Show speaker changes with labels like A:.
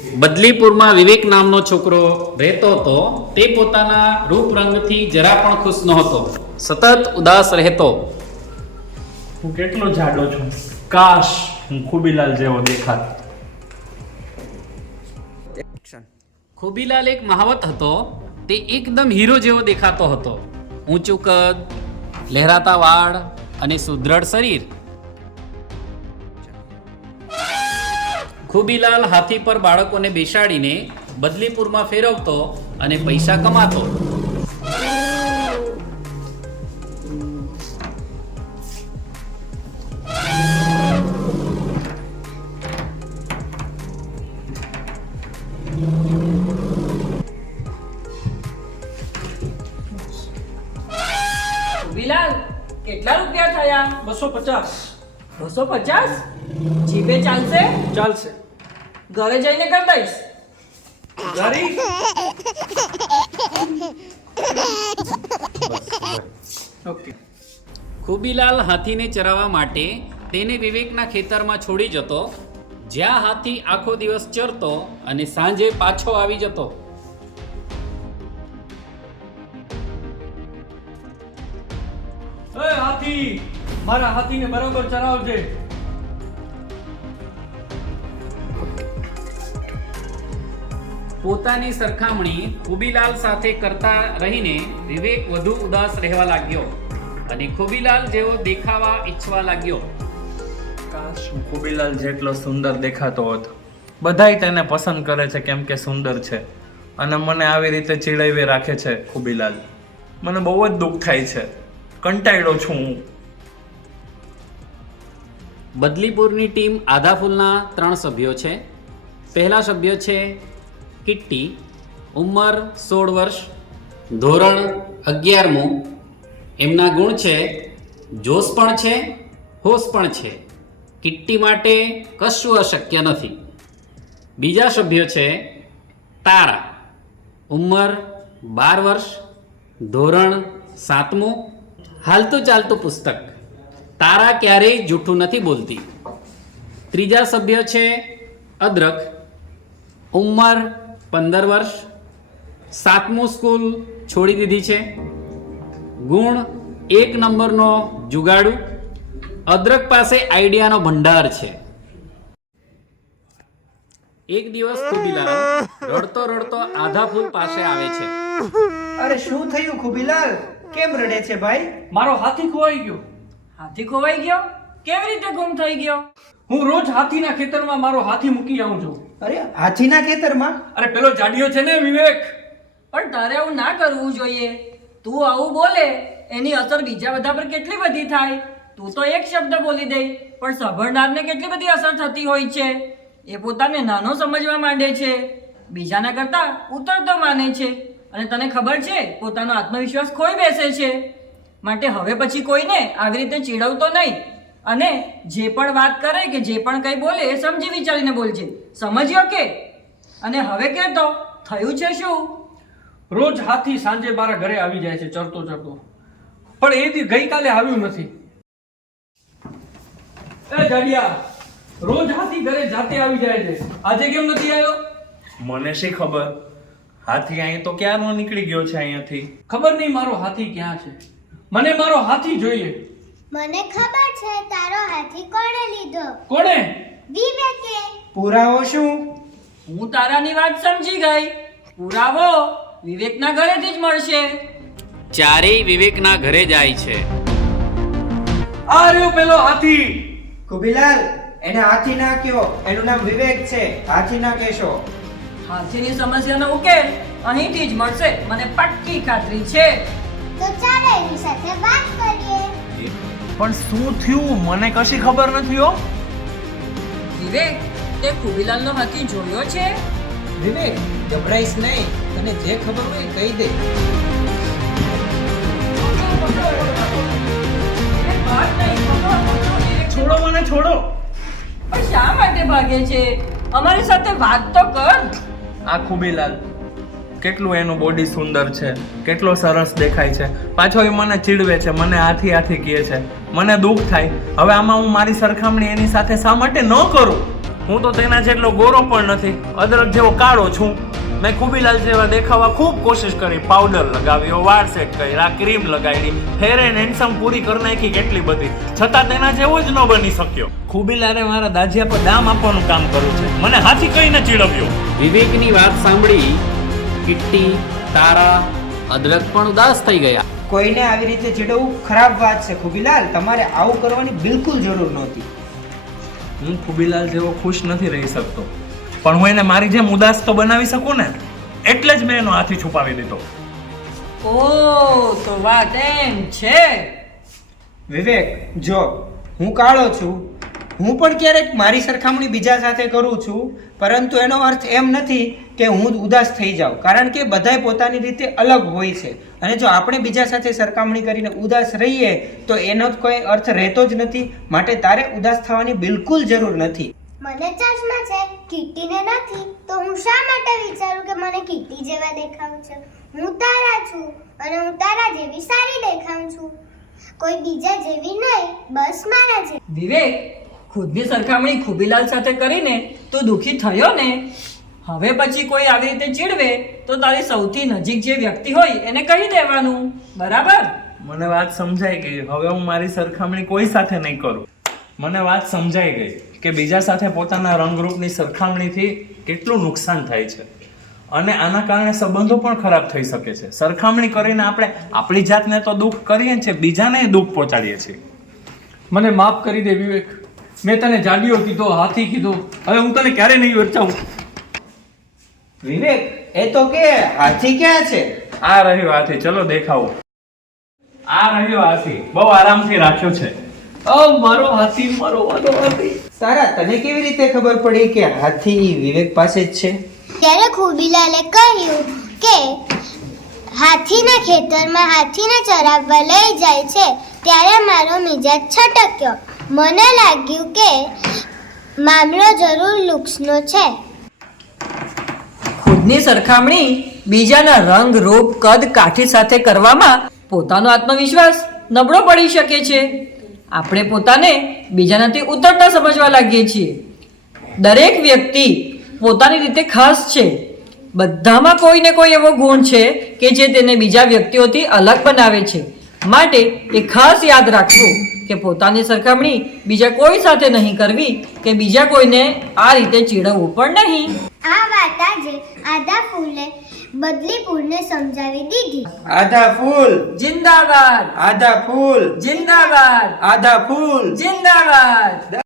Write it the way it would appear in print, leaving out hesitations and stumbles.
A: બદલીપુરમાં વિવેક નામનો છોકરો રહેતો હતો. તે પોતાના રૂપ રંગથી જરા પણ ખુશ નહોતો. સતત ઉદાસ રહેતો.
B: હું કેટલો જાડો છું, કાશ હું ખુબીલાલ જેવો દેખાત.
A: ખુબીલાલ એક મહાવત હતો. તે એકદમ હીરો જેવો દેખાતો હતો. ઊંચું કદ, લહેરાતા વાળ અને સુદૃઢ શરીર. ખુબીલાલ હાથી પર બાળકોને બેસાડીને બદલીપુરમાં ફેરવતો અને પૈસા કમાતો.
C: ખુબીલાલ, કેટલા રૂપિયા થયા?
B: 250.
C: 250? જીપે ચાલશે?
B: ચાલશે.
C: ઘરે જઈને કરી દઈશ.
B: ગાડી ઓકે.
A: ખુબીલાલ હાથીને ચરાવવા માટે તેને વિવેકના ખેતરમાં છોડી જતો, જ્યાં હાથી આખો દિવસ ચરતો અને સાંજે પાછો આવી જતો.
B: એ હાથી, મારા હાથીને બરાબર ચરાવજે.
A: પોતાની સરખામણી ખુબીલાલ સાથે કરતા રહીને વિવેક વધુ ઉદાસ રહેવા લાગ્યો અને ખુબીલાલ જેવો દેખાવા ઈચ્છવા લાગ્યો.
B: કાશ હું ખુબીલાલ જેટલો સુંદર દેખાતો હતો. બધાય તેને પસંદ કરે છે કેમ કે સુંદર છે, અને મને આવી રીતે ચીડાવી રાખે છે ખુબીલાલ. મને બહુ જ દુઃખ થાય છે, કંટાળ્યો છું હું.
A: બદલીપુરની ટીમ આધા ફૂલના 3 સભ્યો છે. પહેલા સભ્ય છે કિટ્ટી, ઉંમર 16 વર્ષ, ધોરણ 11મું. એમના ગુણ છે જોશ પણ છે, હોશ પણ છે. કિટ્ટી માટે કશું અશક્ય નથી. બીજા સભ્ય છે તારા, ઉંમર 12 વર્ષ, ધોરણ 7મું. હાલતું ચાલતું પુસ્તક. તારા ક્યારેય જૂઠું નથી બોલતી. ત્રીજા સભ્ય છે અદરક, ઉંમર 15 વર્ષ, 7મું સ્કૂલ છોડી દીધી છે. ગુણ 1 નંબરનો જુગાડુ. અદરક પાસે આઈડિયાનો ભંડાર છે. એક દિવસ ખુબીલાલ રડતો રડતો આધા ફૂલ પાસે આવે છે.
D: અરે શું થયું ખુબીલાલ? કેમ રડે છે ભાઈ?
B: મારો હાથી ખોવાઈ ગયો.
C: હાથી ખોવાઈ ગયો? કેવી રીતે ગુમ થઈ ગયો?
B: હું રોજ હાથીના ખેતરમાં મારો હાથી મૂકી આવું છું.
D: અરે હાથીના ખેતરમાં?
B: અરે પેલો જાડિયો છે ને વિવેક,
C: પણ તારે આવું ના કરવું જોઈએ. તું આવું બોલે એની અસર બીજા બધા પર કેટલી બધી થાય. તું તો એક શબ્દ બોલી દે, પણ સાંભળનારને કેટલી બધી અસર થતી હોય છે. એ પોતાને નાનો સમજવા માંડે છે, બીજાના કરતા ઉતરતો માને છે, અને તને ખબર છે પોતાનો આત્મવિશ્વાસ ખોઈ બેસે છે. માટે હવે પછી કોઈને આવી રીતે ચીડવતો નહીં, અને જે પણ વાત કરે કે જે પણ કંઈ બોલે એ સમજી વિચારીને બોલજે. સમજ્યો કે? અને હવે કે તો થયું છે શું?
B: રોજ હાથી સાંજે મારા ઘરે આવી જાય છે ચરતો ચરતો, પણ એ ગઈકાલે આવ્યું નથી. એ જાડિયા, રોજ હાથી ઘરે જાતે આવી જાય છે, આજે કેમ નથી આવ્યો? મને શી ખબર, હાથી અહીં તો ક્યારનો નીકળી ગયો છે અહીંયાથી. ખબર નહીં મારો હાથી ક્યાં છે. મને મારો હાથી જોઈએ.
E: મને ખબર છે તારો હાથી કોણે લીધો.
B: કોણે?
E: વિવેકે.
D: પુરાવો શું?
C: હું તારાની વાત સમજી ગઈ. પુરાવો વિવેકના ઘરેથી જ મળશે.
A: ચારેય વિવેકના ઘરે જાય છે.
B: આ રહ્યો પેલો હાથી.
D: ખુબીલાલ, એને હાથી ના કયો, એનું નામ વિવેક છે, હાથી ના કહેશો.
C: હાથીની સમસ્યાનો ઉકેલ અહીંથી જ મળશે, મને પાક્કી ખાતરી છે.
E: તો ચાલો એની સાથે વાત કરીએ.
B: પણ શું થયું મને કશી ખબર નથી હો.
C: વિવેક, તે ખુબીલાલનો હાથી જોયો છે?
D: વિવેક, ગભરાઈશ નહીં, તને જે ખબર હોય કહી દે.
B: છોડો મને, છોડો.
C: પણ શા માટે ભાગે છે? અમારી સાથે વાત તો કર.
B: આ ખુબીલાલ, કેટલું એનું બોડી સુંદર છે, કેટલો સરસ દેખાય છે, પાછો એ મને ચીડવે છે, મને આથી આથી કહે છે, મને દુઃખ થાય. હવે આમાં હું મારી સરખામણી એની સાથે શા માટે ન કરું? હું તો તેના જેટલો ગોરો પણ નથી, અદરક જેવો કાળો છું. મેં ખુબીલાલ જેવા દેખાવા ખૂબ કોશિશ કરી, પાવડર લગાવ્યો, વાળ સેટ કર્યા, ક્રીમ લગાવી, ફેર એન્ડ હેન્ડસમ પૂરી કરી નાખી કેટલી બધી, છતાં તેના જેવો જ ન બની શક્યો. ખુબીલાલે મારા દાજિયા પર દામ આપવાનું કામ કર્યું છે, મને હાથી કહીને ચીડવ્યો.
A: વિવેકની વાત સાંભળી કિટ્ટી, તારા, અદરક પણ ઉદાસ થઈ ગયા.
D: કોઈને આવી રીતે ચીડવવું ખરાબ વાત છે ખુબીલાલ. તમારે આવું કરવાની બિલકુલ જરૂર નહોતી.
B: હું ખુબીલાલ જેવો ખુશ નથી રહી શકતો, પણ હું એને મારી જેમ ઉદાસ તો બનાવી શકું ને, એટલે જ મેં એનો હાથી છુપાવી દીધો.
C: ઓ તો વાત એમ છે.
D: વિવેક, જો હું કાળો છું, હું પણ ક્યારેક મારી સરખામણી બીજા સાથે કરું છું, પરંતુ એનો અર્થ એમ નથી કે હું ઉદાસ થઈ જાઉં, કારણ કે બધાય પોતાની રીતે અલગ હોય છે. અને જો આપણે બીજા સાથે સરખામણી કરીને ઉદાસ રહીએ તો એનો કોઈ અર્થ રહેતો જ નથી. માટે તારે ઉદાસ થવાની બિલકુલ જરૂર નથી.
E: મને ચશ્મા છે, કીટીને નથી, તો હું શા માટે વિચારું કે મને કીટી જેવા દેખાવું છે? હું તારા છું અને હું તારા જેવી સારી દેખાઉં છું, કોઈ બીજા જેવી નહીં, બસ મારા જેવી.
C: વિવેક, ખુદની સરખામણી ખુબીલાલ સાથે કરીને તું દુઃખી થયો ને? હવે પછી કોઈ આવી રીતે ચીડવે તો તારી સૌથી નજીક જે વ્યક્તિ હોય એને કહી દેવાનું, બરાબર?
B: મને વાત સમજાઈ ગઈ. હવે હું મારી સરખામણી કોઈ સાથે નહીં કરું. મને વાત સમજાઈ ગઈ કે બીજા સાથે પોતાના રંગરૂપની સરખામણીથી કેટલું નુકસાન થાય છે, અને આના કારણે સંબંધો પણ ખરાબ થઈ શકે છે. સરખામણી કરીને આપણે આપણી જાતને તો દુઃખ કરીએ છીએ, બીજાને દુઃખ પહોંચાડીએ છીએ.
F: મને માફ કરી દે વિવેક, મેં તને જાડિયો કીધો, હાથી કીધો, હવે હું તને ક્યારે નહીં વરચાવું.
D: વિવેક, એ તો કે હાથી ક્યાં છે?
B: આ રહ્યો હાથી, ચલો દેખાવું. આ રહ્યો હાથી, બહુ આરામથી રાખ્યો છે.
F: મારો હાથી, મારો વાલો હાથી.
D: તારા, તને કેવી રીતે ખબર પડી કે હાથી વિવેક પાસે જ છે?
E: ત્યારે ખુબીલાલે કહ્યું કે હાથીના ખેતરમાં હાથીને ચરાવવા લઈ જાય છે, ત્યારે મારો મિજાજ છટક્યો. મને લાગ્યું કે મામલો જરૂર લુક્સનો છે.
C: ખુદની સરખામણી બીજાના રંગ, રૂપ, કદ, કાઠી સાથે કરવામાં પોતાનો આત્મવિશ્વાસ નબળો પડી શકે છે. આપણે પોતાને બીજાનાથી ઉતરતા સમજવા લાગીએ છીએ. દરેક વ્યક્તિ પોતાની રીતે ખાસ છે. બધામાં કોઈ ને કોઈ એવો ગુણ છે કે જે તેને બીજા વ્યક્તિઓથી અલગ બનાવે છે. માટે એ ખાસ યાદ રાખવું કે પોતાની સરખામણી બીજા કોઈ સાથે નહીં કરવી, કે બીજા કોઈને આ રીતે ચીડવવું પણ નહીં.
E: આ વાત આજે આધા ફૂલે બદલીપુરને સમજાવી દીધી.
D: આધા ફૂલ,
C: જિંદાબાદ,
D: આધા ફૂલ,
C: જિંદાબાદ,
D: આધા ફૂલ.
C: જિંદાબાદ.